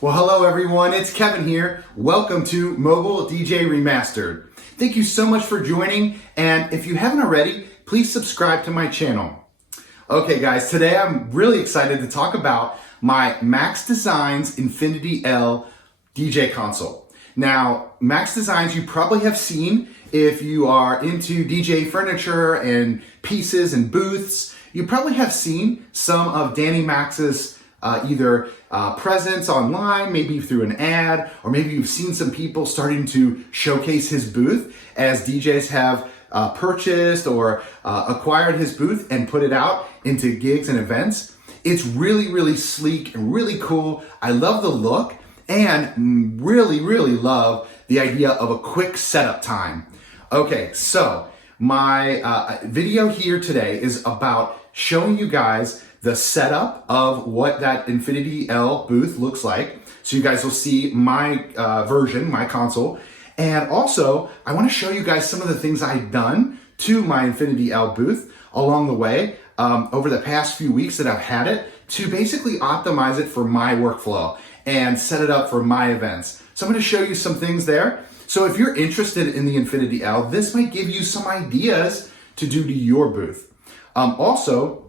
Well, hello everyone, it's Kevin here. Welcome to Mobile DJ Remastered. Thank you so much for joining, and if you haven't already, please subscribe to my channel. Okay guys, today I'm really excited to talk about my Max Designs Infinity L DJ console. Now, Max Designs you probably have seen if you are into DJ furniture and pieces and booths. You probably have seen some of Danny Max's either presence online, maybe through an ad, or maybe you've seen some people starting to showcase his booth as DJs have purchased or acquired his booth and put it out into gigs and events. It's really, really sleek and really cool. I love the look and really, really love the idea of a quick setup time. Okay, so my video here today is about showing you guys the setup of what that Infinity L booth looks like. So you guys will see my version, my console. And also, I want to show you guys some of the things I've done to my Infinity L booth along the way over the past few weeks that I've had it to basically optimize it for my workflow and set it up for my events. So I'm going to show you some things there. So if you're interested in the Infinity L, this might give you some ideas to do to your booth. Also,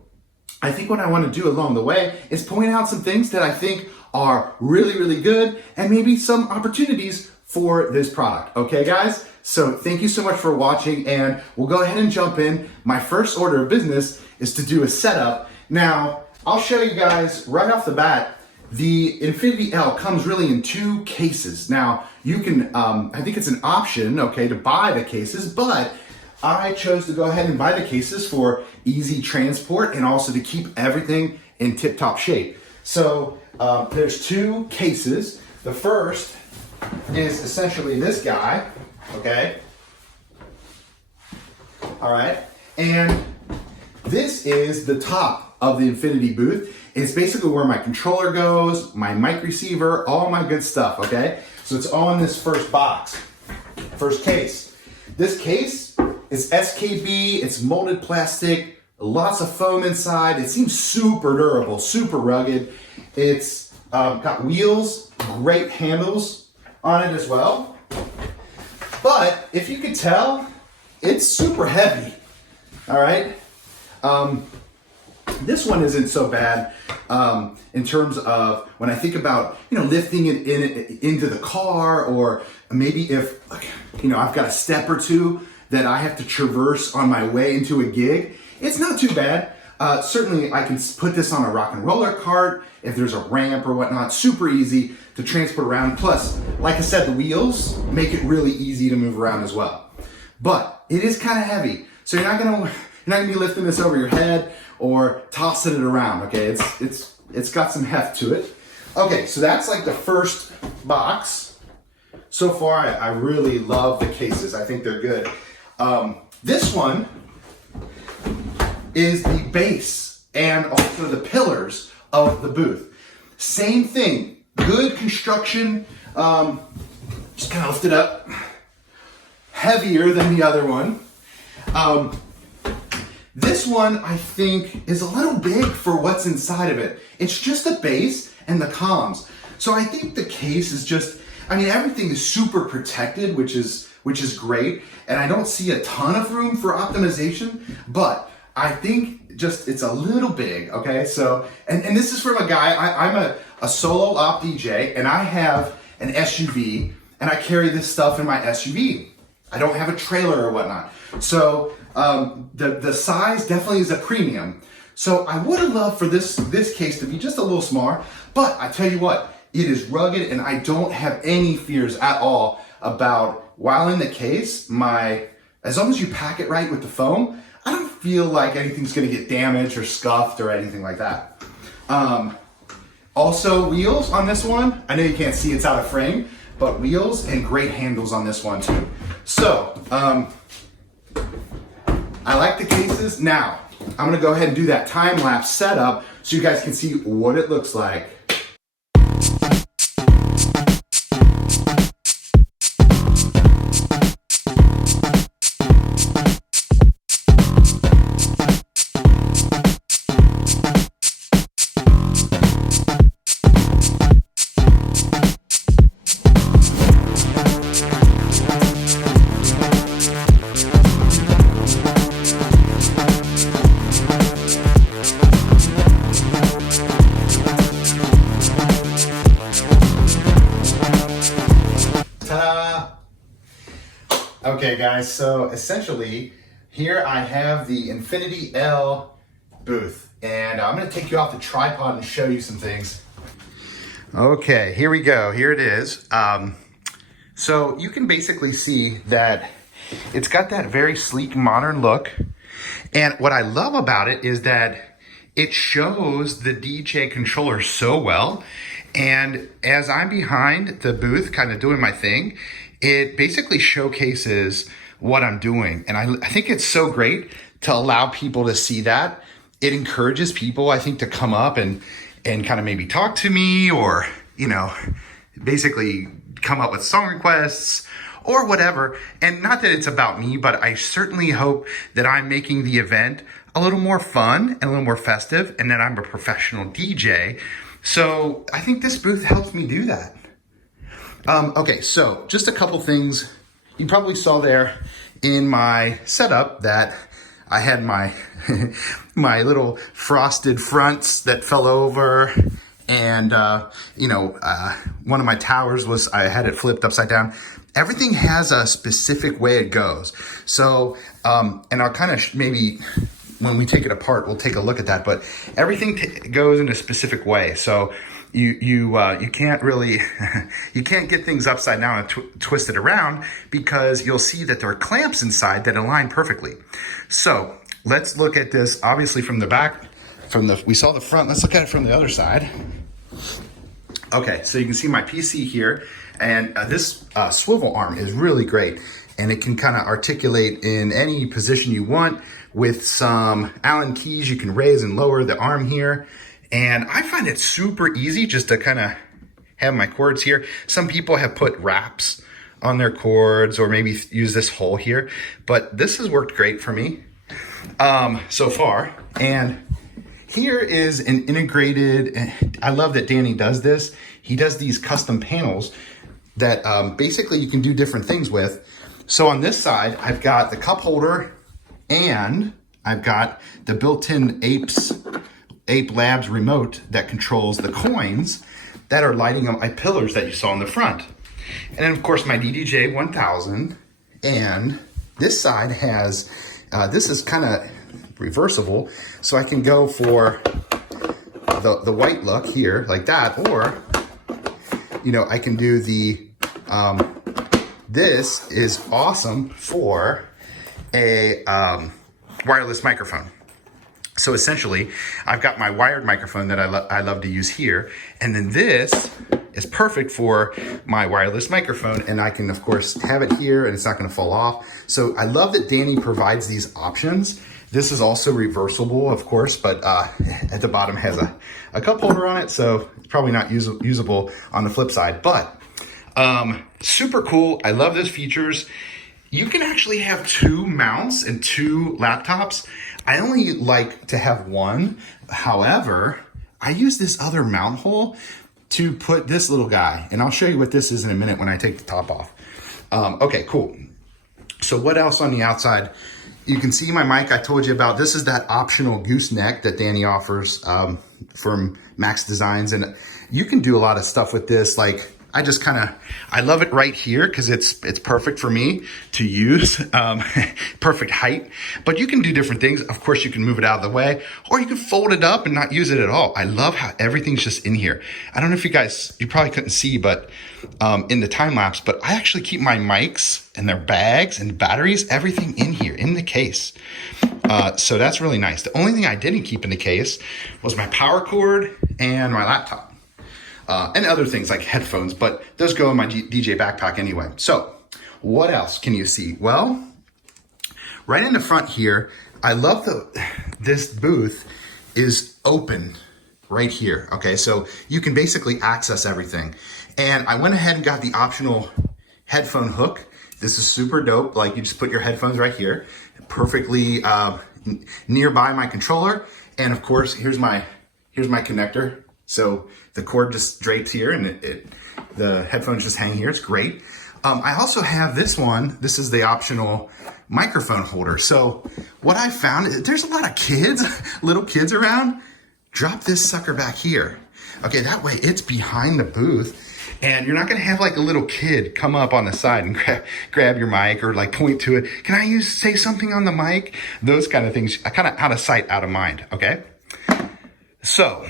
I think what I want to do along the way is point out some things that I think are really, really good and maybe some opportunities for this product. Okay, guys? So thank you so much for watching, and we'll go ahead and jump in. My first order of business is to do a setup. Now, I'll show you guys right off the bat, the Infinity L comes really in two cases. Now, you can, I think it's an option, okay, to buy the cases, but I chose to go ahead and buy the cases for easy transport and also to keep everything in tip-top shape. So there's two cases. The first is essentially this guy, okay? All right, and this is the top of the Infinity booth. It's basically where my controller goes, my mic receiver, all my good stuff, okay? So it's all in this first box, first case. This case is SKB, it's molded plastic, lots of foam inside. It seems super durable, super rugged. It's got wheels, great handles on it as well. But if you could tell, it's super heavy, all right? This one isn't so bad in terms of when I think about, lifting it into the car, or maybe if, I've got a step or two that I have to traverse on my way into a gig. It's not too bad. Certainly I can put this on a rock and roller cart if there's a ramp or whatnot. Super easy to transport around. Plus, like I said, the wheels make it really easy to move around as well. But it is kind of heavy, so you're not gonna be lifting this over your head or tossing it around. Okay, it's got some heft to it. Okay, so that's like the first box. So far, I really love the cases. I think they're good. This one is the base and also the pillars of the booth. Same thing, good construction, just kind of lift it up, heavier than the other one. This one I think is a little big for what's inside of it. It's just the base and the columns. So I think the case is just, everything is super protected, which is great. And I don't see a ton of room for optimization, but I think just it's a little big, okay? So, and this is from a guy, I'm a solo op DJ, and I have an SUV, and I carry this stuff in my SUV. I don't have a trailer or whatnot. So the size definitely is a premium. So I would have loved for this case to be just a little smaller, but I tell you what, it is rugged, and I don't have any fears at all about, while in the case, as long as you pack it right with the foam, I don't feel like anything's gonna get damaged or scuffed or anything like that. Also, wheels on this one. I know you can't see, it's out of frame, but wheels and great handles on this one too. So, I like the cases. Now, I'm gonna go ahead and do that time-lapse setup so you guys can see what it looks like. Okay guys, so essentially here I have the Infinity L booth, and I'm gonna take you off the tripod and show you some things. Okay, here we go, here it is. So you can basically see that it's got that very sleek modern look. And what I love about it is that it shows the DJ controller so well. And as I'm behind the booth kind of doing my thing, it basically showcases what I'm doing. And I think it's so great to allow people to see that. It encourages people, I think, to come up and kind of maybe talk to me, or, you know, basically come up with song requests or whatever. And not that it's about me, but I certainly hope that I'm making the event a little more fun and a little more festive, and that I'm a professional DJ. So I think this booth helps me do that. Okay, so just a couple things. You probably saw there in my setup that I had my my little frosted fronts that fell over, and one of my towers I had it flipped upside down. Everything has a specific way it goes. So, and I'll kind of maybe when we take it apart, we'll take a look at that. But everything goes in a specific way. So you can't really you can't get things upside down and twist it around, because you'll see that there are clamps inside that align perfectly. So let's look at this obviously from the back. We saw the front. Let's look at it from the other side. Okay, so you can see my PC here, and this swivel arm is really great, and it can kind of articulate in any position you want. With some Allen keys, you can raise and lower the arm here. And I find it super easy just to kind of have my cords here. Some people have put wraps on their cords, or maybe use this hole here, but this has worked great for me so far. And here is an integrated, I love that Danny does this. He does these custom panels that basically you can do different things with. So on this side, I've got the cup holder, and I've got the built-in Ape Labs remote that controls the coins that are lighting up my pillars that you saw in the front. And then of course my DDJ-1000, and this side has, this is kind of reversible, so I can go for the white look here like that, or, you know, I can do the, this is awesome for a wireless microphone. So essentially, I've got my wired microphone that I love to use here, and then this is perfect for my wireless microphone, and I can of course have it here and it's not going to fall off. So I love that Danny provides these options. This is also reversible, of course, but at the bottom has a cup holder on it, so it's probably not usable on the flip side. But super cool. I love those features. You can actually have 2 mounts and 2 laptops. I only like to have one. However, I use this other mount hole to put this little guy, and I'll show you what this is in a minute when I take the top off. Okay, cool. So what else on the outside? You can see my mic I told you about. This is that optional gooseneck that Danny offers from Max Designs, and you can do a lot of stuff with this. Like, I love it right here because it's perfect for me to use, perfect height. But you can do different things. Of course, you can move it out of the way, or you can fold it up and not use it at all. I love how everything's just in here. I don't know if you probably couldn't see, but in the time lapse, but I actually keep my mics and their bags and batteries, everything in here, in the case. So that's really nice. The only thing I didn't keep in the case was my power cord and my laptop. And other things like headphones, but those go in my DJ backpack anyway. So what else can you see? Well, right in the front here, I love this booth is open right here. Okay, so you can basically access everything. And I went ahead and got the optional headphone hook. This is super dope. Like, you just put your headphones right here, perfectly nearby my controller. And of course, here's my connector. So the cord just drapes here, and the headphones just hang here. It's great. I also have this one. This is the optional microphone holder. So what I found is there's a lot of kids, little kids around. Drop this sucker back here. Okay, that way it's behind the booth, And you're not gonna have like a little kid come up on the side and grab your mic or like point to it. Can I say something on the mic? Those kind of things, kind of out of sight, out of mind, okay? So,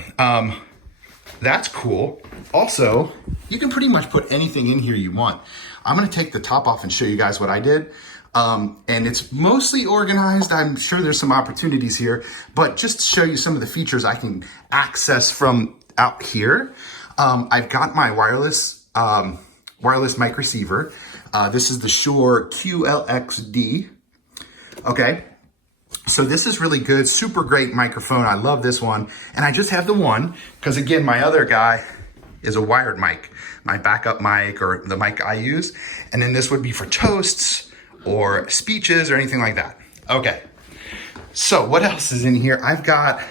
that's cool. Also, you can pretty much put anything in here you want. I'm gonna take the top off and show you guys what I did. And it's mostly organized. I'm sure there's some opportunities here, but just to show you some of the features I can access from out here. I've got my wireless mic receiver. This is the Shure QLXD. Okay. So this is really good, super great microphone. I love this one. And I just have the one because again, my other guy is a wired mic, my backup mic or the mic I use. And then this would be for toasts or speeches or anything like that. Okay. So what else is in here? I've got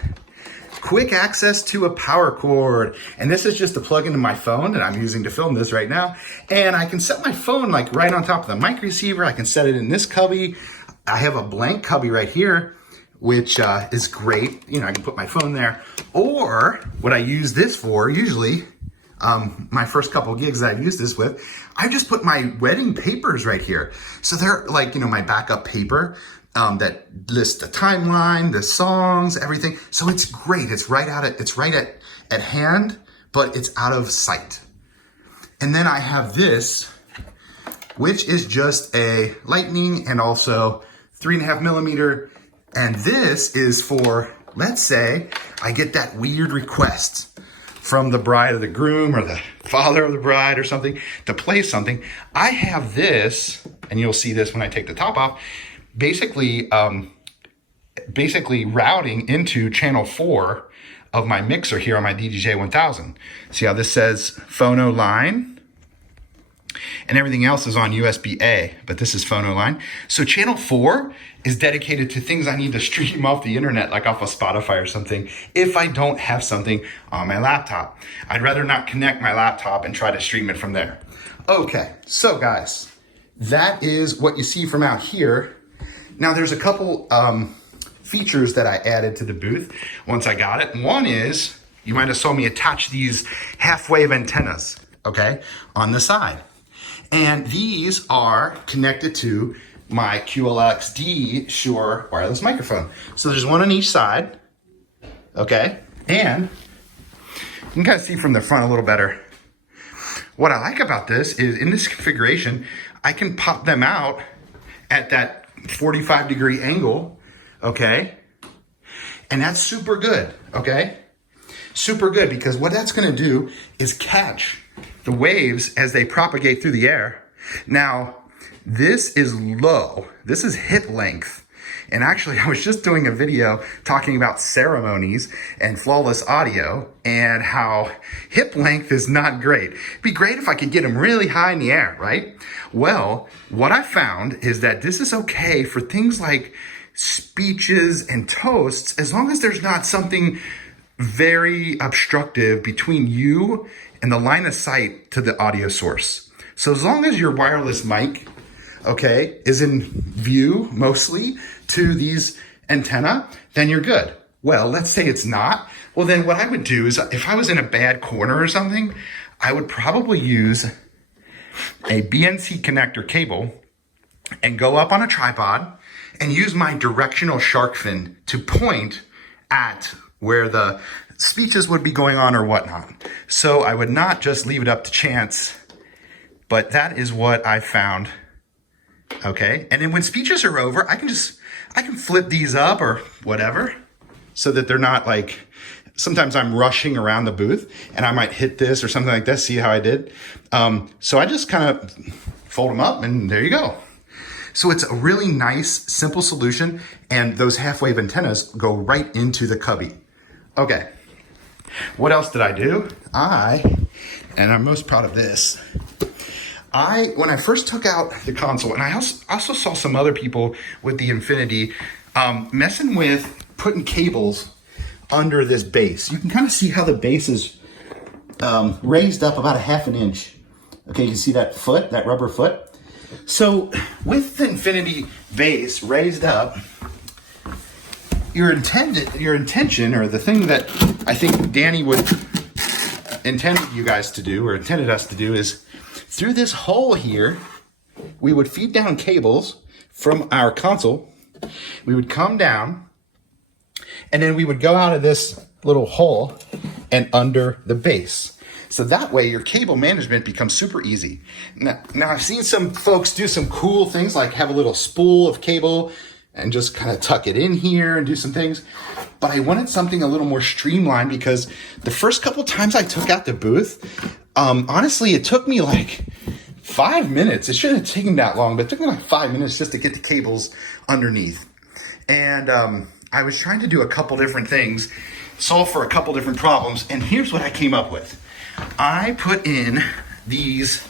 quick access to a power cord. And this is just to plug into my phone that I'm using to film this right now. And I can set my phone like right on top of the mic receiver. I can set it in this cubby. I have a blank cubby right here, which is great. You know, I can put my phone there. Or what I use this for, usually, my first couple of gigs that I've used this with, I just put my wedding papers right here. So they're like, you know, my backup paper that lists the timeline, the songs, everything. So it's great. It's right at hand, but it's out of sight. And then I have this, which is just a lightning and also 3.5 millimeter. And this is for, let's say I get that weird request from the bride or the groom or the father of the bride or something to play something. I have this, and you'll see this when I take the top off, basically routing into channel 4 of my mixer here on my DDJ-1000. See how this says phono line? And everything else is on USB-A, but this is phono line. So channel 4 is dedicated to things I need to stream off the internet, like off of Spotify or something, if I don't have something on my laptop. I'd rather not connect my laptop and try to stream it from there. Okay, so guys, that is what you see from out here. Now there's a couple features that I added to the booth once I got it. One is, you might have saw me attach these half-wave antennas, okay, on the side. And these are connected to my QLXD Shure wireless microphone. So there's one on each side, okay? And you can kind of see from the front a little better. What I like about this is in this configuration, I can pop them out at that 45-degree angle, okay? And that's super good, okay? Super good, because what that's gonna do is catch the waves as they propagate through the air. Now, this is low. This is hip length. And actually, I was just doing a video talking about ceremonies and flawless audio and how hip length is not great. It'd be great if I could get them really high in the air, right? Well, what I found is that this is okay for things like speeches and toasts, as long as there's not something very obstructive between you and the line of sight to the audio source. So as long as your wireless mic, okay, is in view mostly to these antenna, then you're good. Well, let's say it's not. Well, then what I would do is if I was in a bad corner or something, I would probably use a BNC connector cable and go up on a tripod and use my directional shark fin to point at where the speeches would be going on or whatnot. So I would not just leave it up to chance, but that is what I found. Okay, and then when speeches are over, I can flip these up or whatever so that they're not like, sometimes I'm rushing around the booth and I might hit this or something like that. See how I did? So I just kind of fold them up and there you go. So it's a really nice, simple solution, and those half-wave antennas go right into the cubby. Okay, what else did I do? And I'm most proud of this, when I first took out the console, and I also saw some other people with the Infinity messing with putting cables under this base. You can kind of see how the base is raised up about 1/2 inch. Okay, you can see that foot, that rubber foot. So with the Infinity base raised up, your intention, or the thing that I think Danny would intended you guys to do, or intended us to do, is through this hole here, we would feed down cables from our console. We would come down, and then we would go out of this little hole and under the base. So that way your cable management becomes super easy. Now I've seen some folks do some cool things, like have a little spool of cable and just kind of tuck it in here and do some things. But I wanted something a little more streamlined, because the first couple times I took out the booth, honestly, it took me like 5 minutes. It shouldn't have taken that long, but it took me like 5 minutes just to get the cables underneath. And I was trying to do a couple different things, solve for a couple different problems, and here's what I came up with. I put in these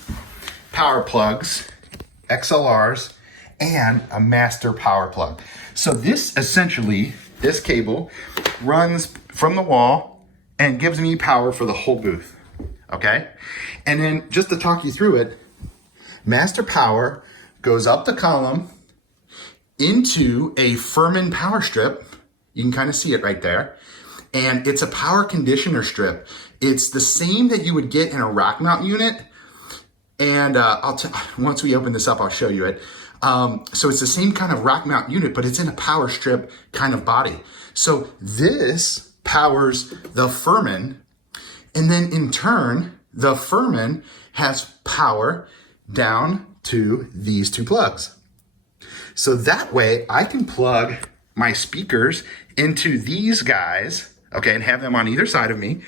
power plugs, XLRs, and a master power plug. So this essentially, this cable runs from the wall and gives me power for the whole booth, okay? And then just to talk you through it, master power goes up the column into a Furman power strip. You can kind of see it right there. And it's a power conditioner strip. It's the same that you would get in a rack mount unit. And once we open this up, I'll show you it. So it's the same kind of rack mount unit, but it's in a power strip kind of body. So this powers the Furman, and then in turn, the Furman has power down to these two plugs. So that way I can plug my speakers into these guys, okay, and have them on either side of me,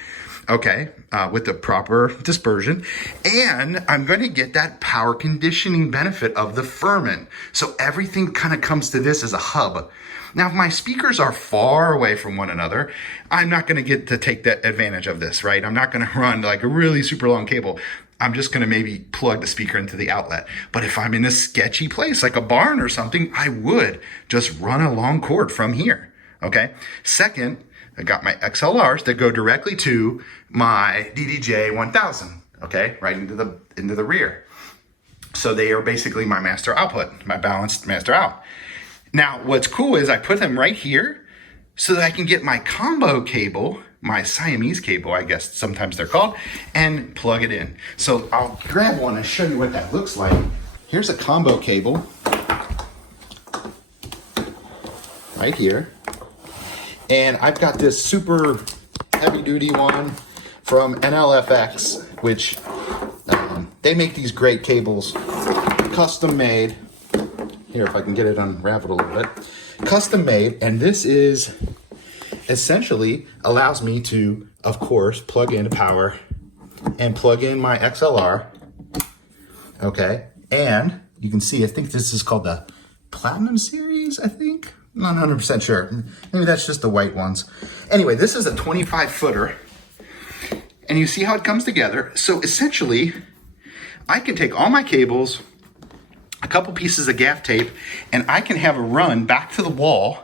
okay, with the proper dispersion. And I'm going to get that power conditioning benefit of the Furman. So everything kind of comes to this as a hub. Now, if my speakers are far away from one another, I'm not going to get to take that advantage of this, right? I'm not going to run like a really super long cable. I'm just going to maybe plug the speaker into the outlet. But if I'm in a sketchy place like a barn or something, I would just run a long cord from here, okay? Second, I got my XLRs that go directly to my DDJ-1000, okay? Right into the rear. So they are basically my master output, my balanced master out. Now, what's cool is I put them right here so that I can get my combo cable, my Siamese cable, I guess sometimes they're called, and plug it in. So I'll grab one and show you what that looks like. Here's a combo cable right here. And I've got this super heavy duty one from NLFX, which they make these great cables, custom made. Here, if I can get it unraveled a little bit. Custom made, and this is essentially allows me to, of course, plug into power and plug in my XLR, okay? And you can see, I think this is called the Platinum Series, I think? I'm not 100% sure. Maybe that's just the white ones. Anyway, this is a 25-footer, and you see how it comes together. So essentially, I can take all my cables, a couple pieces of gaff tape, and I can have a run back to the wall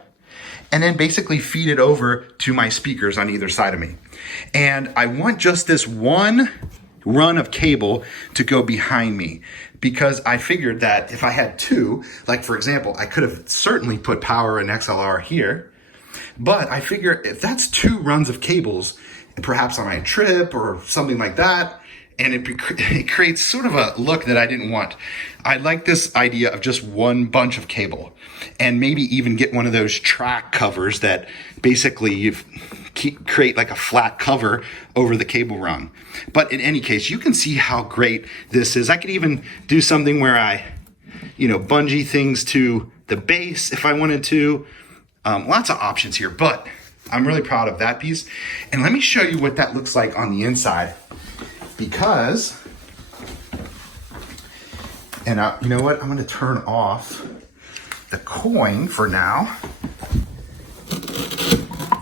and then basically feed it over to my speakers on either side of me. And I want just this one run of cable to go behind me, because I figured that if I had two, like for example, I could have certainly put power and XLR here, but I figure if that's two runs of cables, perhaps on a trip or something like that, and it creates sort of a look that I didn't want. I like this idea of just one bunch of cable, and maybe even get one of those track covers that basically you create like a flat cover over the cable run. But in any case, you can see how great this is. I could even do something where I, bungee things to the base if I wanted to. Lots of options here, but I'm really proud of that piece. And let me show you what that looks like on the inside. Because, and you know what? I'm going to turn off the coin for now.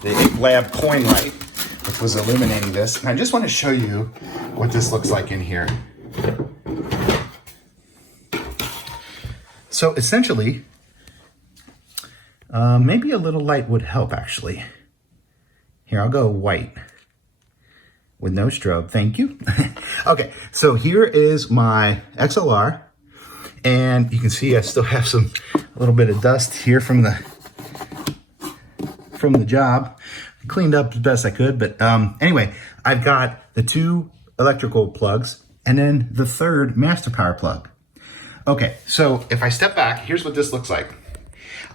The lab coin light, which was illuminating this. And I just want to show you what this looks like in here. So essentially, maybe a little light would help actually. Here, I'll go white. With no strobe, thank you. Okay, so here is my XLR, and you can see I still have a little bit of dust here from the job. I cleaned up as best I could, but anyway, I've got the 2 electrical plugs, and then the 3rd master power plug. Okay, so if I step back, here's what this looks like.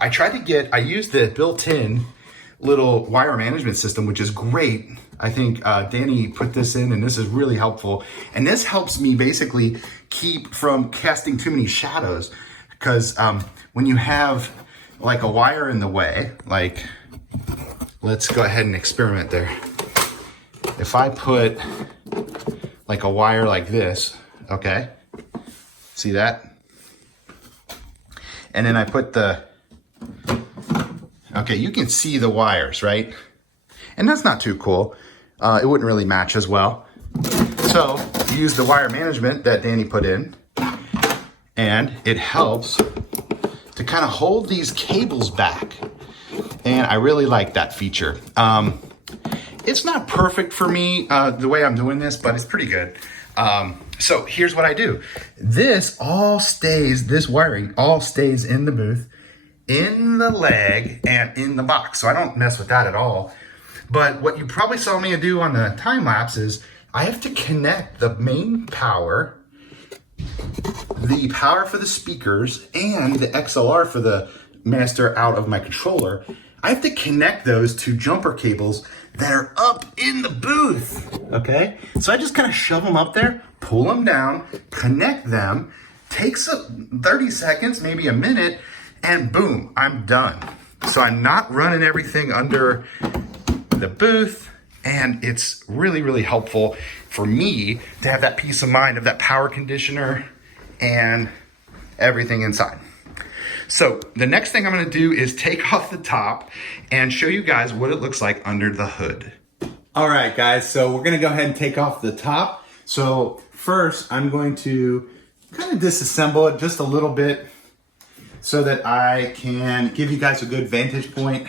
I used the built-in little wire management system, which is great. I think Danny put this in, and this is really helpful. And this helps me basically keep from casting too many shadows, because when you have like a wire in the way, like, let's go ahead and experiment there. If I put like a wire like this, okay, see that? And then I put okay, you can see the wires, right? And that's not too cool. It wouldn't really match as well. So use the wire management that Danny put in, and it helps to kind of hold these cables back. And I really like that feature. It's not perfect for me, the way I'm doing this, but it's pretty good. So here's what I do. This wiring all stays in the booth, in the leg, and in the box. So I don't mess with that at all. But what you probably saw me do on the time lapse is I have to connect the main power, the power for the speakers, and the XLR for the master out of my controller. I have to connect those to jumper cables that are up in the booth, okay? So I just kind of shove them up there, pull them down, connect them, takes 30 seconds, maybe a minute, and boom, I'm done. So I'm not running everything under the booth, and it's really, really helpful for me to have that peace of mind of that power conditioner and everything inside. So the next thing I'm gonna do is take off the top and show you guys what it looks like under the hood. All right, guys, so we're gonna go ahead and take off the top. So first, I'm going to kind of disassemble it just a little bit so that I can give you guys a good vantage point.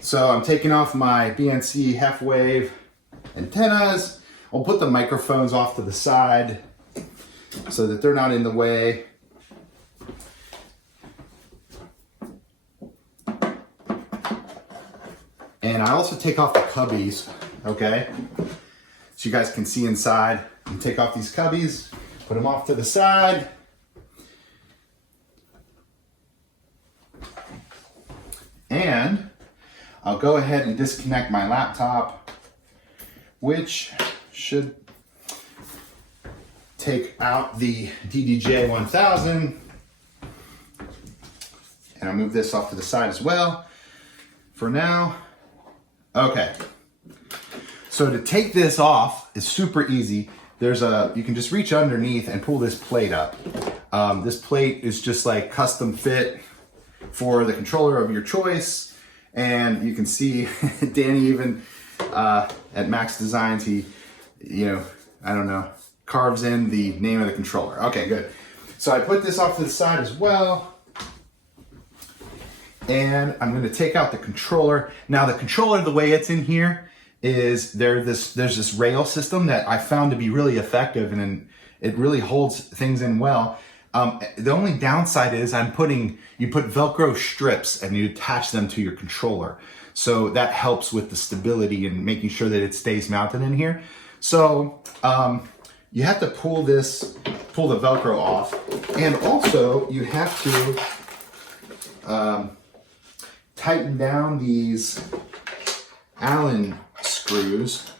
So I'm taking off my BNC half wave antennas. I'll put the microphones off to the side so that they're not in the way. And I also take off the cubbies, okay? So you guys can see inside. And take off these cubbies, put them off to the side. And I'll go ahead and disconnect my laptop, which should take out the DDJ-1000. And I'll move this off to the side as well for now. Okay, so to take this off is super easy. You can just reach underneath and pull this plate up. This plate is just like custom fit for the controller of your choice. And you can see Danny even at Max Designs, he, carves in the name of the controller. Okay, good. So I put this off to the side as well. And I'm gonna take out the controller. Now the controller, the way it's in here is there's this rail system that I found to be really effective, and it really holds things in well. The only downside is you put Velcro strips and you attach them to your controller. So that helps with the stability and making sure that it stays mounted in here. So you have to pull the Velcro off. And also you have to tighten down these Allen screws,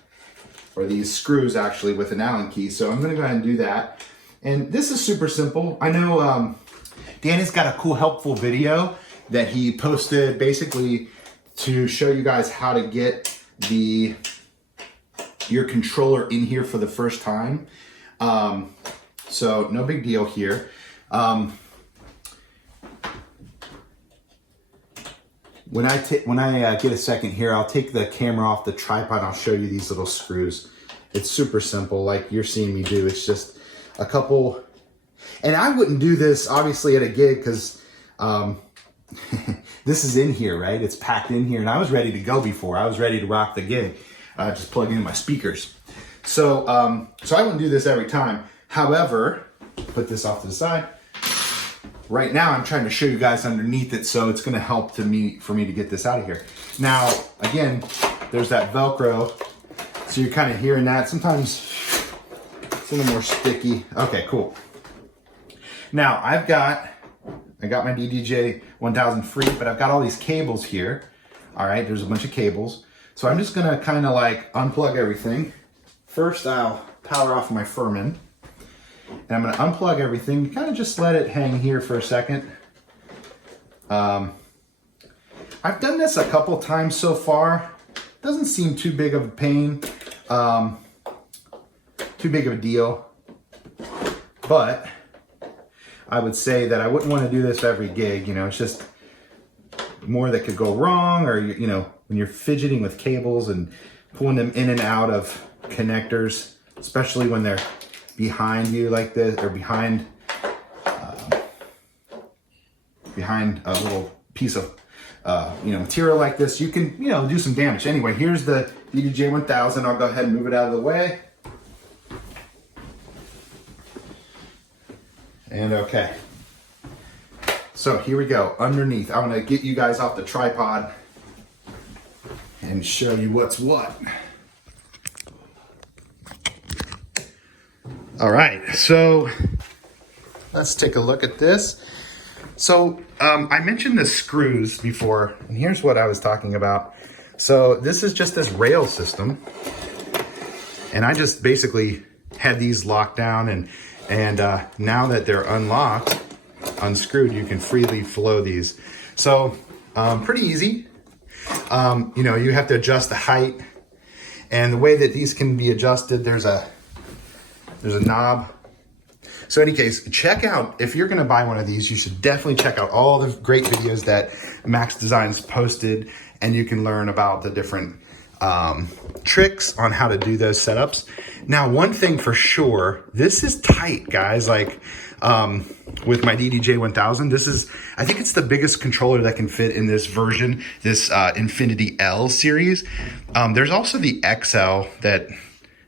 or these screws actually with an Allen key. So I'm gonna go ahead and do that. And this is super simple. I know Danny's got a cool, helpful video that he posted basically to show you guys how to get your controller in here for the first time. So no big deal here. When I get a second here, I'll take the camera off the tripod and I'll show you these little screws. It's super simple, like you're seeing me do. It's just a couple, and I wouldn't do this obviously at a gig because this is in here, right? It's packed in here, and I was ready to go before. I was ready to rock the gig. Just plug in my speakers. So I wouldn't do this every time. However, put this off to the side. Right now, I'm trying to show you guys underneath it, so it's gonna help for me to get this out of here. Now, again, there's that Velcro. So you're kind of hearing that. Sometimes it's a little more sticky. Okay, cool. Now I got my DDJ-1000 free, but I've got all these cables here. All right, there's a bunch of cables. So I'm just gonna kind of like unplug everything. First, I'll power off my Furman. And I'm gonna unplug everything, kind of just let it hang here for a second. I've done this a couple times so far. Doesn't seem too big of a pain, too big of a deal. But I would say that I wouldn't want to do this every gig. You know, it's just more that could go wrong, or you know, when you're fidgeting with cables and pulling them in and out of connectors, especially when they're behind you like this, or behind a little piece of material like this, you can do some damage. Anyway, here's the DDJ-1000. I'll go ahead and move it out of the way. And okay, so here we go. Underneath, I'm gonna get you guys off the tripod and show you what's what. All right, so let's take a look at this. So I mentioned the screws before, and here's what I was talking about. So this is just this rail system, and I just basically had these locked down, and now that they're unlocked, unscrewed, you can freely flow these. So pretty easy. You have to adjust the height, and the way that these can be adjusted, there's a knob. So in any case, check out, if you're gonna buy one of these, you should definitely check out all the great videos that Max Design's posted, and you can learn about the different tricks on how to do those setups. Now, one thing for sure, this is tight, guys. Like with my DDJ-1000, I think it's the biggest controller that can fit in this version, this Infinity L series. There's also the XL that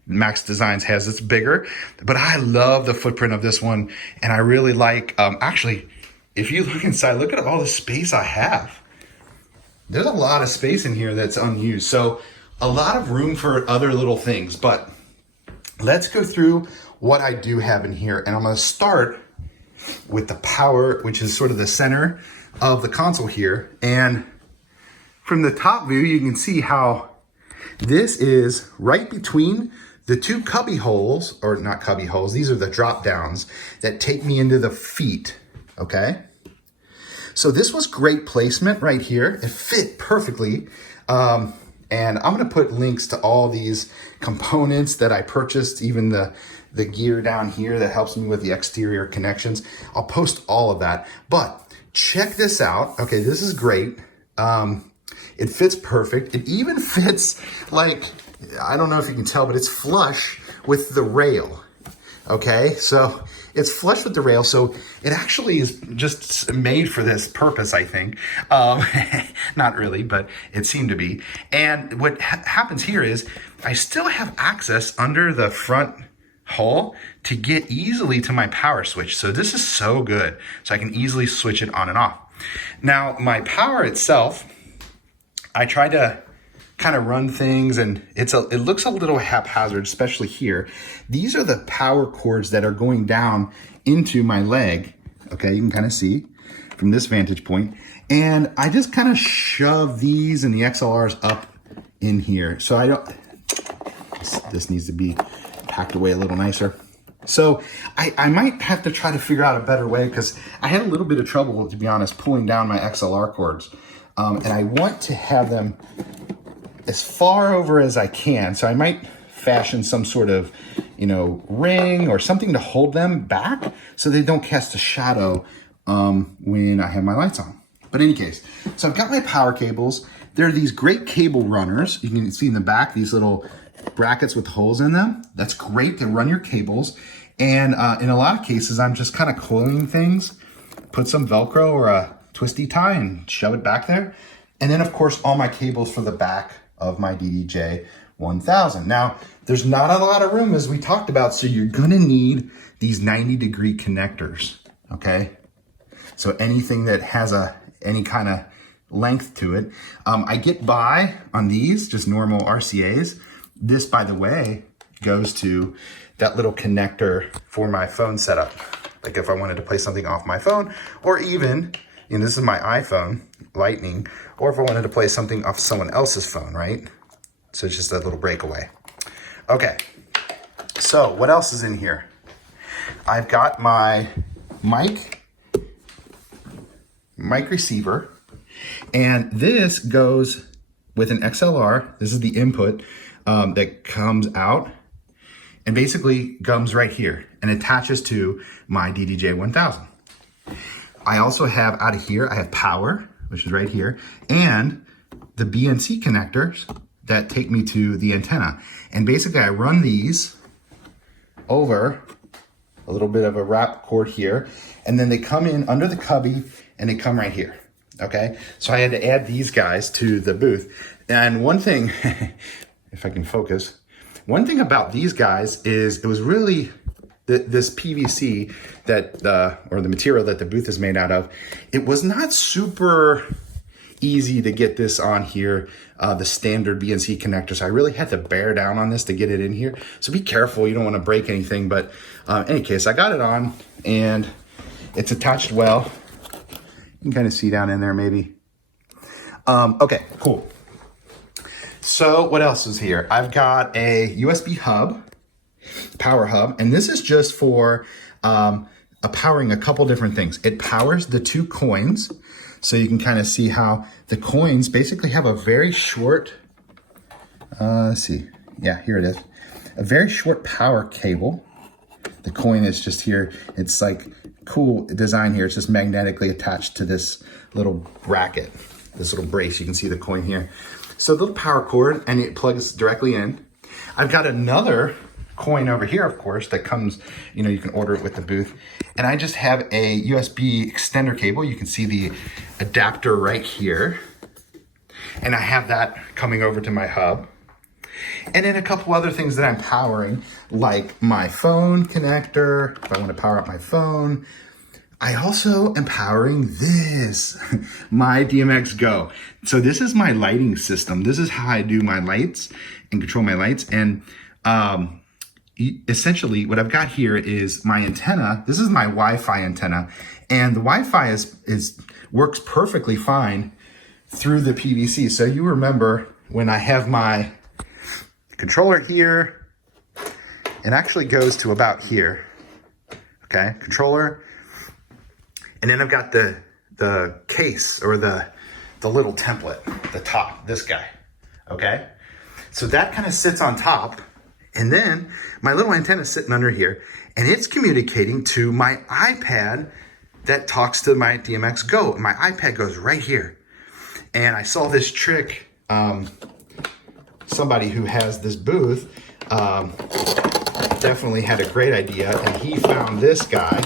Max Designs has. It's bigger, but I love the footprint of this one, and I really like, actually, if you look inside, look at all the space I have. There's a lot of space in here that's unused, so a lot of room for other little things. But let's go through what I do have in here, and I'm gonna start with the power, which is sort of the center of the console here. And from the top view, you can see how this is right between the two cubby holes, or not cubby holes, these are the drop downs that take me into the feet, okay? So this was great placement right here. It fit perfectly. And I'm gonna put links to all these components that I purchased, even the gear down here that helps me with the exterior connections. I'll post all of that, but check this out. Okay, this is great. It fits perfect. It even fits, like, I don't know if you can tell, but it's flush with the rail. Okay, so it's flush with the rail, so it actually is just made for this purpose, I think. Not really, but it seemed to be. And what happens here is I still have access under the front hole to get easily to my power switch. So this is so good. So I can easily switch it on and off. Now, my power itself, I tried to kind of run things, and it looks a little haphazard, especially here. These are the power cords that are going down into my leg. Okay, you can kind of see from this vantage point. And I just kind of shove these and the XLRs up in here. So I don't, this needs to be packed away a little nicer. So I might have to try to figure out a better way, because I had a little bit of trouble, to be honest, pulling down my XLR cords. And I want to have them as far over as I can. So I might fashion some sort of, ring or something to hold them back so they don't cast a shadow when I have my lights on. But in any case, so I've got my power cables. There are these great cable runners. You can see in the back, these little brackets with holes in them. That's great to run your cables. And in a lot of cases, I'm just kind of coiling things, put some Velcro or a twisty tie and shove it back there. And then of course, all my cables for the back of my DDJ-1000. Now, there's not a lot of room, as we talked about, so you're gonna need these 90-degree connectors, okay? So anything that has any kind of length to it. I get by on these, just normal RCAs, This, by the way, goes to that little connector for my phone setup. Like if I wanted to play something off my phone, or even, this is my iPhone, Lightning, or if I wanted to play something off someone else's phone, right? So it's just that little breakaway. Okay, so what else is in here? I've got my mic receiver, and this goes with an XLR. This is the input that comes out and basically comes right here and attaches to my DDJ-1000. I also have out of here, I have power, which is right here, and the BNC connectors that take me to the antenna. And basically I run these over a little bit of a wrap cord here, and then they come in under the cubby and they come right here, okay? So I had to add these guys to the booth. And one thing, if I can focus, one thing about these guys is it was really this PVC that, or the material that the booth is made out of, it was not super easy to get this on here, the standard BNC connectors. I really had to bear down on this to get it in here. So be careful, you don't want to break anything. But in any case, I got it on and it's attached well. You can kind of see down in there maybe. Okay, cool. So what else is here? I've got a USB hub, power hub, and this is just for powering a couple different things. It powers the 2 coins. So you can kind of see how the coins basically have a very short, let's see, yeah, here it is. A very short power cable. The coin is just here. It's like cool design here. It's just magnetically attached to this little bracket, this little brace. You can see the coin here. So the little power cord, and it plugs directly in. I've got another coin over here, of course, that comes, you can order it with the booth. And I just have a USB extender cable. You can see the adapter right here. And I have that coming over to my hub. And then a couple other things that I'm powering, like my phone connector, if I want to power up my phone. I also am powering this, my DMX Go. So this is my lighting system. This is how I do my lights and control my lights. And essentially what I've got here is my antenna. This is my Wi-Fi antenna, and the Wi-Fi works perfectly fine through the PVC. So you remember when I have my controller here, it actually goes to about here. Okay, controller, and then I've got the case, or the little template, the top, this guy. Okay, so that kind of sits on top. And then my little antenna is sitting under here, and it's communicating to my iPad that talks to my DMX Go. My iPad goes right here. And I saw this trick, somebody who has this booth definitely had a great idea, and he found this guy.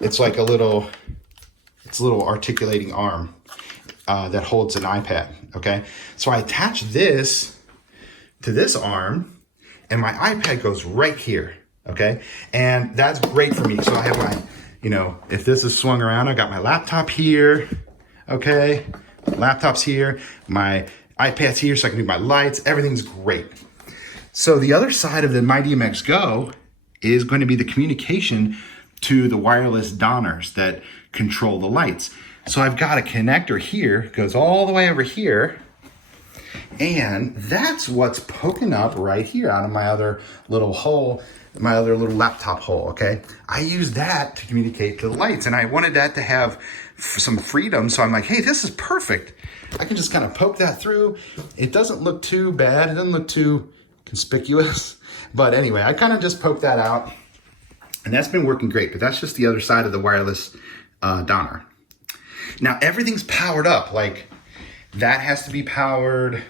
It's like a little articulating arm that holds an iPad, okay? So I attach this to this arm, and my iPad goes right here, okay? And that's great for me. So I have my, if this is swung around, I got my laptop here, okay? Laptop's here, my iPad's here, so I can do my lights. Everything's great. So the other side of the My DMX Go is going to be the communication to the wireless donners that control the lights. So I've got a connector here, goes all the way over here, and that's what's poking up right here out of my other little hole, my other little laptop hole, okay? I use that to communicate to the lights, and I wanted that to have some freedom, so I'm like, hey, this is perfect. I can just kind of poke that through. It doesn't look too bad. It doesn't look too conspicuous. But anyway, I kind of just poked that out, and that's been working great, but that's just the other side of the wireless donner. Now, everything's powered up. Like, that has to be powered,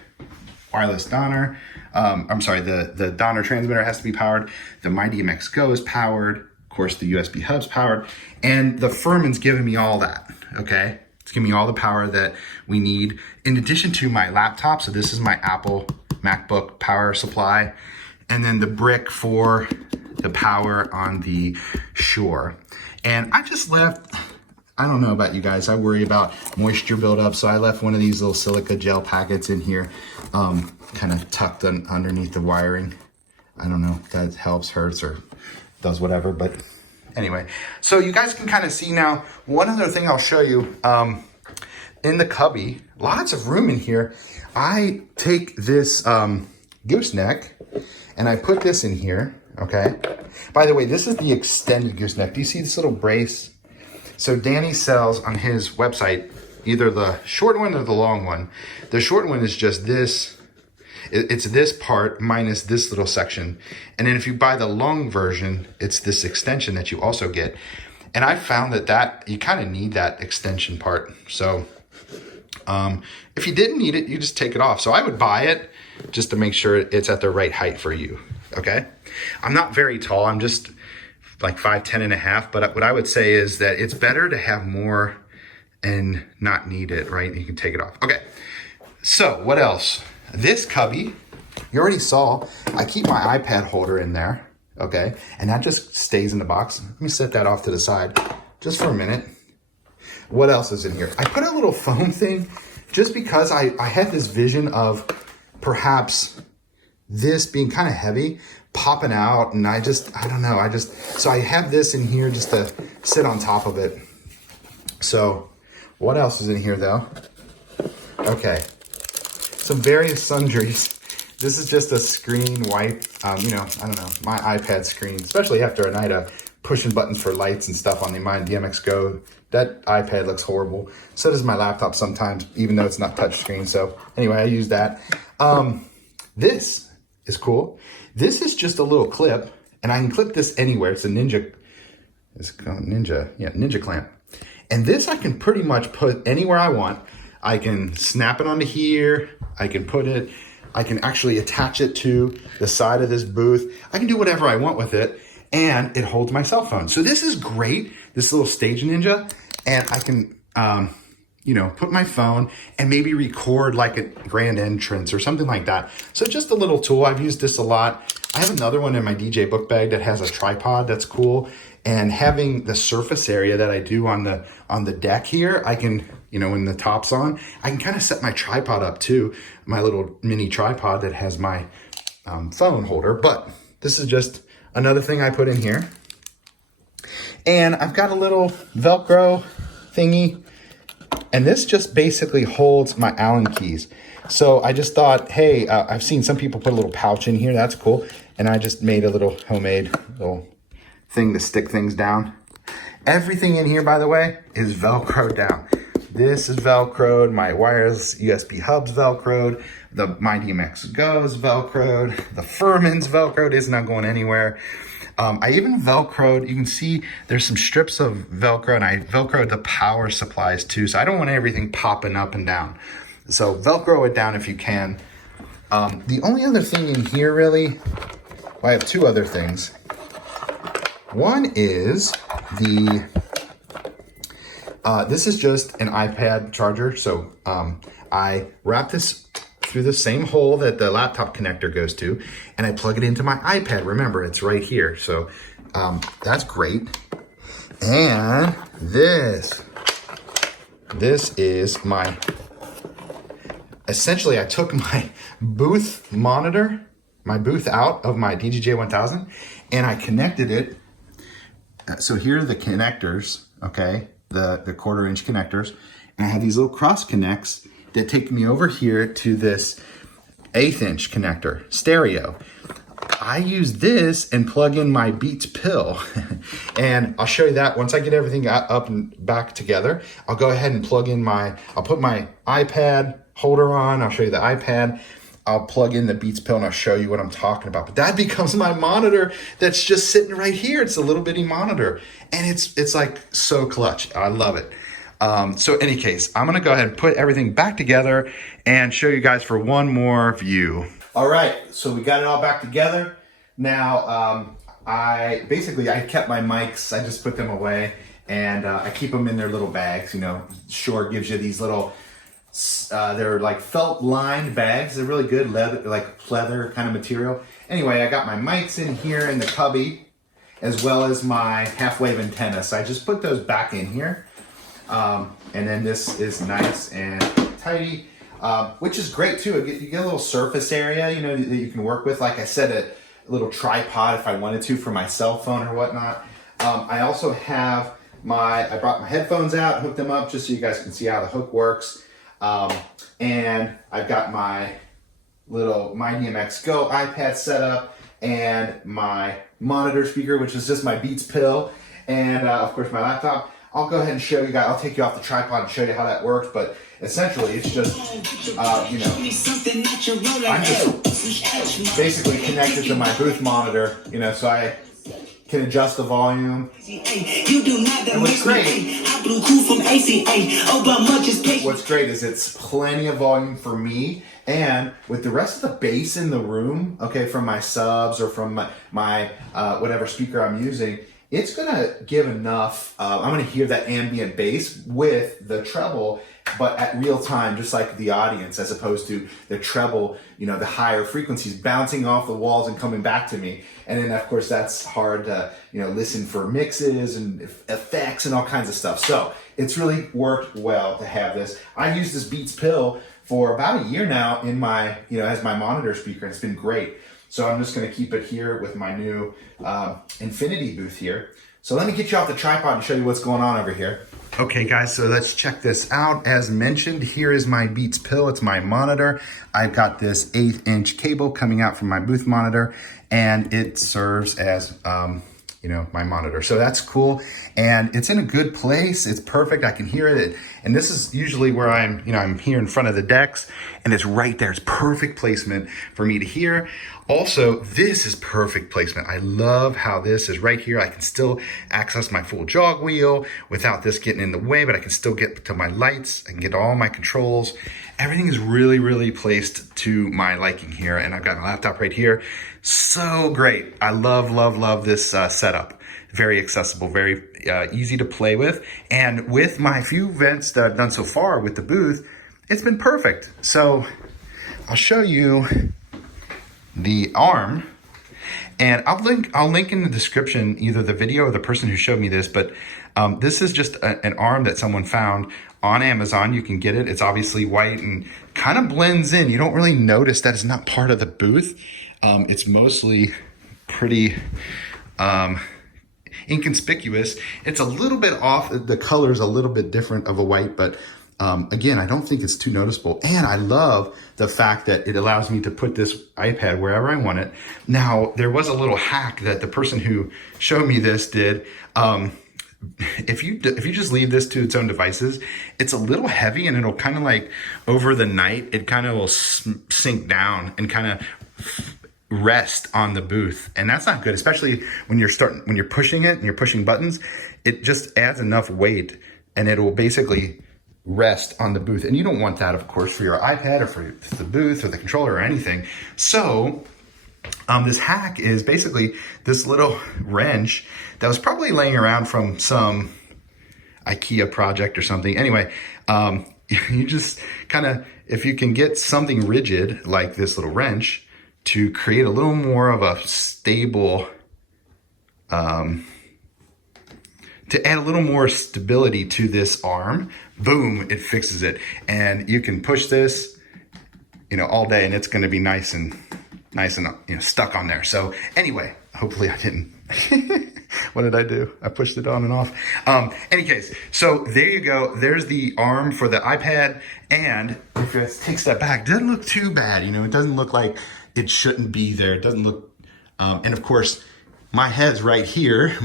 wireless donner. I'm sorry, the donner transmitter has to be powered. The My DMX Go is powered. Of course, the USB hub's powered. And the Furman's giving me all that, okay? It's giving me all the power that we need. In addition to my laptop, so this is my Apple MacBook power supply. And then the brick for the power on the Shure. And I I don't know about you guys. I worry about moisture buildup, so I left one of these little silica gel packets in here, kind of tucked underneath the wiring. I don't know if that helps, hurts, or does whatever, but anyway. So you guys can kind of see now, one other thing I'll show you, in the cubby, lots of room in here. I take this gooseneck and I put this in here, okay? By the way, this is the extended gooseneck. Do you see this little brace? So Danny sells on his website either the short one or the long one. The short one is just this. It's this part minus this little section. And then if you buy the long version, it's this extension that you also get. And I found that you kind of need that extension part. So if you didn't need it, you just take it off. So I would buy it just to make sure it's at the right height for you, okay? I'm not very tall. I'm just like 5'10" and a half, but what I would say is that it's better to have more and not need it, right? You can take it off. Okay, so what else? This cubby, you already saw, I keep my iPad holder in there, okay? And that just stays in the box. Let me set that off to the side just for a minute. What else is in here? I put a little foam thing just because I had this vision of perhaps this being kind of heavy, popping out, and I don't know, so I have this in here just to sit on top of it. So what else is in here though? Okay, some various sundries. This is just a screen wipe, you know, I don't know, my iPad screen, especially after a night of pushing buttons for lights and stuff on the Mind DMX Go. That iPad looks horrible. So does my laptop sometimes, even though it's not touchscreen. So anyway, I use that. This is cool. This is just a little clip, and I can clip this anywhere. It's a Ninja, it's called Ninja clamp. And this I can pretty much put anywhere I want. I can snap it onto here. I can actually attach it to the side of this booth. I can do whatever I want with it, and it holds my cell phone. So this is great, this little Stage Ninja, and I can, you know, put my phone and maybe record like a grand entrance or something like that. So just a little tool. I've used this a lot. I have another one in my DJ book bag that has a tripod that's cool. And having the surface area that I do on the deck here, I can, you know, when the top's on, I can kind of set my tripod up too. My little mini tripod that has my phone holder. But this is just another thing I put in here. And I've got a little Velcro thingy. And this just basically holds my Allen keys. So I just thought, hey, I've seen some people put a little pouch in here. That's cool. And I just made a little homemade little thing to stick things down. Everything in here, by the way, is Velcroed down. This is Velcroed. My wireless USB hub's Velcroed. The Mind DMX Go is Velcroed. The Furman's Velcroed. It's not going anywhere. I even Velcroed, you can see there's some strips of Velcro, and I Velcroed the power supplies too. So I don't want everything popping up and down. So Velcro it down if you can. The only other thing in here really, well, I have two other things. One is this is just an iPad charger. So I wrap this through the same hole that the laptop connector goes to, and I plug it into my iPad. Remember, it's right here. So that's great. And this is my, essentially I took my booth monitor, my booth out of my DDJ-1000, and I connected it. So here are the connectors, okay? The 1/4-inch connectors. And I have these little cross connects that take me over here to this 1/8-inch connector, stereo. I use this and plug in my Beats pill. And I'll show you that once I get everything up and back together. I'll go ahead and plug in I'll put my iPad holder on. I'll show you the iPad. I'll plug in the Beats pill and I'll show you what I'm talking about. But that becomes my monitor that's just sitting right here. It's a little bitty monitor. And it's like so clutch. I love it. So in any case, I'm gonna go ahead and put everything back together and show you guys for one more view. All right, so we got it all back together. Now, I kept my mics, I just put them away, and I keep them in their little bags. You know, Shure gives you these little, they're like felt lined bags. They're really good, leather kind of material. Anyway, I got my mics in here in the cubby, as well as my half-wave antenna. So I just put those back in here. And then this is nice and tidy, which is great too. You get a little surface area, you know, that you can work with. Like I said, a little tripod if I wanted to for my cell phone or whatnot. I also have I brought my headphones out, hooked them up just so you guys can see how the hook works. And I've got my little NEMA Go iPad set up and my monitor speaker, which is just my Beats pill, and of course my laptop. I'll go ahead and show you guys. I'll take you off the tripod and show you how that works, but essentially it's just, you know, I'm just basically connected to my booth monitor, you know, so I can adjust the volume. And what's great is it's plenty of volume for me, and with the rest of the bass in the room, okay, from my subs or from my whatever speaker I'm using, it's gonna give enough, I'm gonna hear that ambient bass with the treble, but at real time, just like the audience, as opposed to the treble, you know, the higher frequencies bouncing off the walls and coming back to me. And then of course that's hard to, you know, listen for mixes and effects and all kinds of stuff. So it's really worked well to have this. I've used this Beats pill for about a year now in my, you know, as my monitor speaker, and it's been great. So I'm just gonna keep it here with my new Infinity booth here. So let me get you off the tripod and show you what's going on over here. Okay guys, so let's check this out. As mentioned, here is my Beats pill. It's my monitor. I've got this 1/8" cable coming out from my booth monitor, and it serves as, you know, my monitor. So that's cool. And it's in a good place. It's perfect. I can hear it. And this is usually where I'm, you know, I'm here in front of the decks, and it's right there. It's perfect placement for me to hear. Also, this is perfect placement. I love how this is right here. I can still access my full jog wheel without this getting in the way, but I can still get to my lights. I can get all my controls. Everything is really, really placed to my liking here. And I've got my laptop right here. So great. I love, love, love this setup. Very accessible, very easy to play with. And with my few vents that I've done so far with the booth, it's been perfect. So I'll show you the arm, and I'll link in the description either the video or the person who showed me this, but this is just an arm that someone found on Amazon. You can get it. It's obviously white and kind of blends in. You don't really notice that it's not part of the booth. It's mostly pretty inconspicuous. It's a little bit off. The color's a little bit different of a white, but again, I don't think it's too noticeable. And I love the fact that it allows me to put this iPad wherever I want it. Now, there was a little hack that the person who showed me this did. If you just leave this to its own devices, it's a little heavy, and it'll kind of like over the night, it kind of will sink down and kind of rest on the booth. And that's not good, especially when you're pushing it and you're pushing buttons. It just adds enough weight, and it will basically rest on the booth. And you don't want that, of course, for your iPad or for the booth or the controller or anything. So this hack is basically this little wrench that was probably laying around from some IKEA project or something. Anyway, you just kind of, if you can get something rigid like this little wrench to create a little more of a stable, to add a little more stability to this arm, boom, it fixes it. And you can push this, you know, all day, and it's gonna be nice and you know, stuck on there. So anyway, hopefully I didn't, what did I do? I pushed it on and off. Any case, so there you go. There's the arm for the iPad. And if you take a step back, it doesn't look too bad. You know, it doesn't look like it shouldn't be there. It doesn't look, and of course, my head's right here,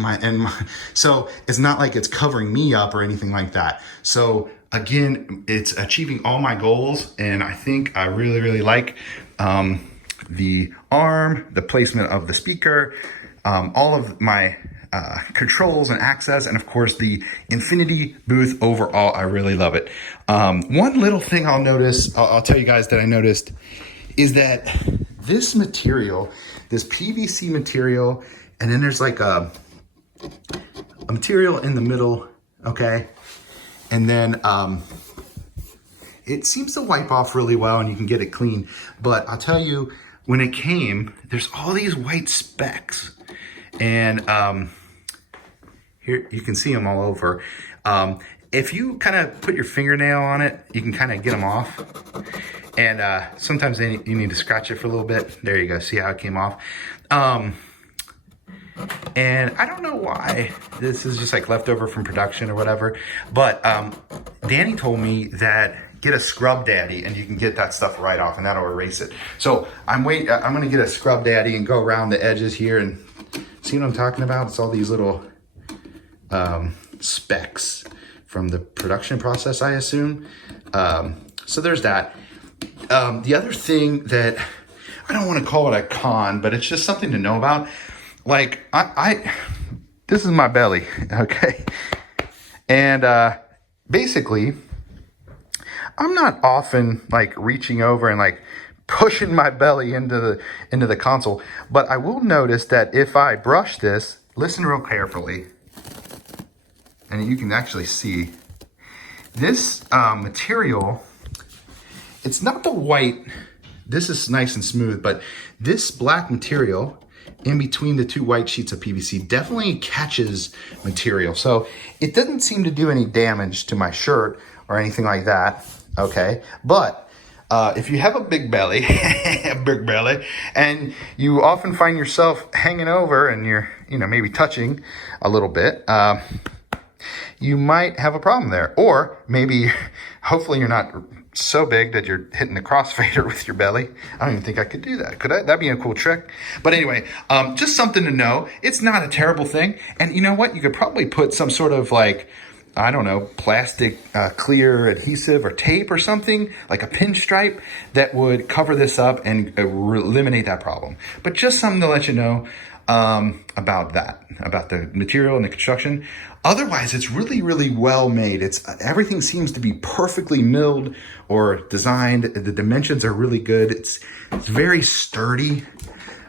so it's not like it's covering me up or anything like that. So again, it's achieving all my goals, and I think I really, really like the arm, the placement of the speaker, all of my controls and access, and of course the Infinity booth overall. I really love it. One little thing I'll tell you guys that I noticed is that this material, this PVC material, and then there's like a material in the middle, okay? And then it seems to wipe off really well, and you can get it clean. But I'll tell you, when it came, there's all these white specks. And here, you can see them all over. if you kind of put your fingernail on it, you can kind of get them off. And sometimes you need to scratch it for a little bit. There you go, see how it came off? And I don't know why this is just like leftover from production or whatever, but Danny told me that get a scrub daddy and you can get that stuff right off and that'll erase it. So I'm gonna get a scrub daddy and go around the edges here and see what I'm talking about? It's all these little specks from the production process, I assume. So there's that. The other thing that, I don't want to call it a con, but it's just something to know about. Like, this is my belly, okay? And basically, I'm not often like reaching over and like pushing my belly into the console, but I will notice that if I brush this, listen real carefully, and you can actually see this material, it's not the white, this is nice and smooth, but this black material in between the two white sheets of PVC definitely catches material. So it doesn't seem to do any damage to my shirt or anything like that, okay? But if you have a big belly, and you often find yourself hanging over and you're, maybe touching a little bit, you might have a problem there. Or maybe, hopefully you're not so big that you're hitting the crossfader with your belly. I don't even think I could do that. Could I? That'd be a cool trick. But anyway, just something to know. It's not a terrible thing. And you know what? You could probably put some sort of like, I don't know, plastic clear adhesive or tape or something, like a pinstripe that would cover this up and eliminate that problem. But just something to let you know about that, about the material and the construction. Otherwise, it's really, really well made. Everything seems to be perfectly milled or designed. The dimensions are really good. It's very sturdy.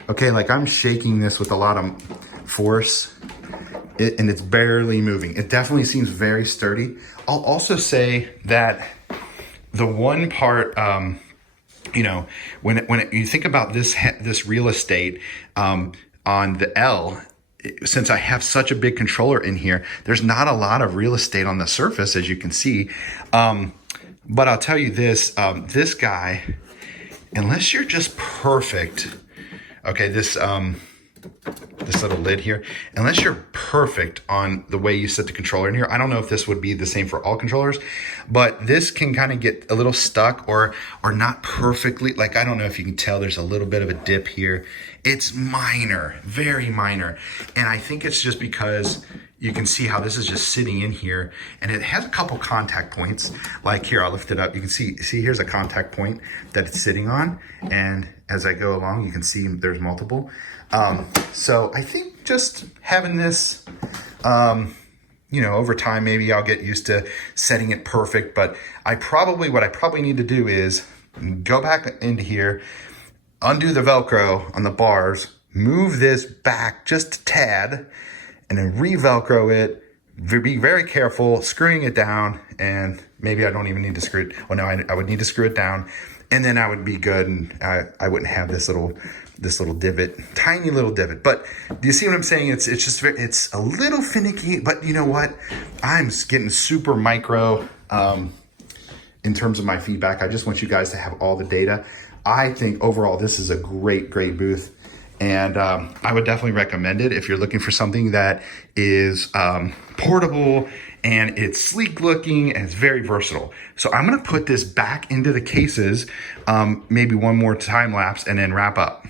Okay, like I'm shaking this with a lot of force, and it's barely moving. It definitely seems very sturdy. I'll also say that the one part, when you think about this real estate on the L, since I have such a big controller in here, there's not a lot of real estate on the surface, as you can see. But I'll tell you this, this guy, unless you're just perfect, okay, this little lid here, unless you're perfect on the way you set the controller in here, I don't know if this would be the same for all controllers, but this can kind of get a little stuck or not perfectly, like, I don't know if you can tell there's a little bit of a dip here. It's minor, very minor. And I think it's just because you can see how this is just sitting in here, and it has a couple contact points. Like here, I'll lift it up. You can see here's a contact point that it's sitting on. And as I go along, you can see there's multiple. So I think just having this, over time, maybe I'll get used to setting it perfect, but what I probably need to do is go back into here, undo the Velcro on the bars, move this back just a tad, and then re-Velcro it, be very careful, screwing it down, and maybe I don't even need to screw it. Well, no, I would need to screw it down, and then I would be good, and I wouldn't have this little divot, tiny little divot. But do you see what I'm saying? It's a little finicky, but you know what? I'm getting super micro in terms of my feedback. I just want you guys to have all the data. I think overall this is a great booth, and I would definitely recommend it if you're looking for something that is portable and it's sleek looking and it's very versatile. So I'm gonna put this back into the cases, maybe one more time lapse, and then wrap up.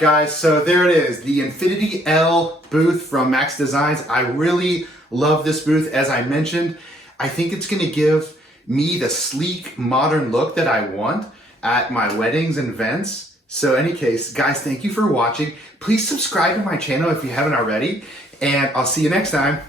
Guys, so there it is, the Infinity L booth from Max Designs. I really love this booth. As I mentioned, I think it's going to give me the sleek, modern look that I want at my weddings and events. So in any case, guys, thank you for watching. Please subscribe to my channel if you haven't already, and I'll see you next time.